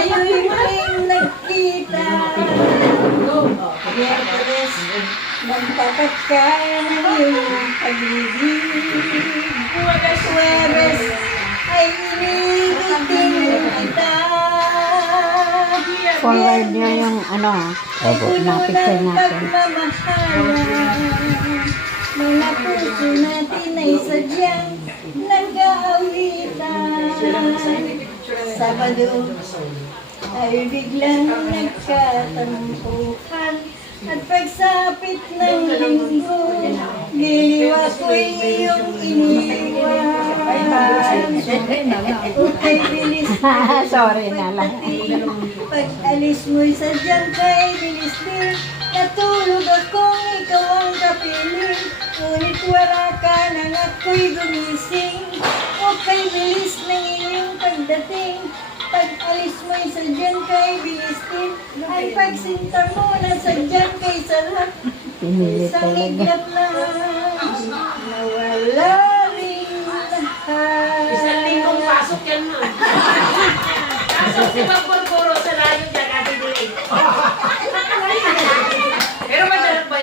tayo'y muling nagkita. Miyerkules, magpapagkaya ng iyong pag-ibig. Huwebes, ay inigiting kita. Forward nyo yung ano, na-picture natin. Mga puso natin ay sadyang nag-aawitan. Sabado ay biglang nagkatampuhan. At pagsapit ng linggo, giliwa ko'y iyong iniwan. Okay, bilis Sorry na lang. pag-alis mo'y sadyang kay bilis din. Natulog akong ikaw ang kapiling. Ngunit wala ka nang ako'y gumising. Okay, bilis ng iyong pagdating. Pag-alis mo'y sadyang kay bilis din. Ang pagsinta mo na sadyang kay sarap. Pinilit Isang talaga. iglap na nawala rin lahat. Isang linggong pasok yan, ma. Pasok si Bagbo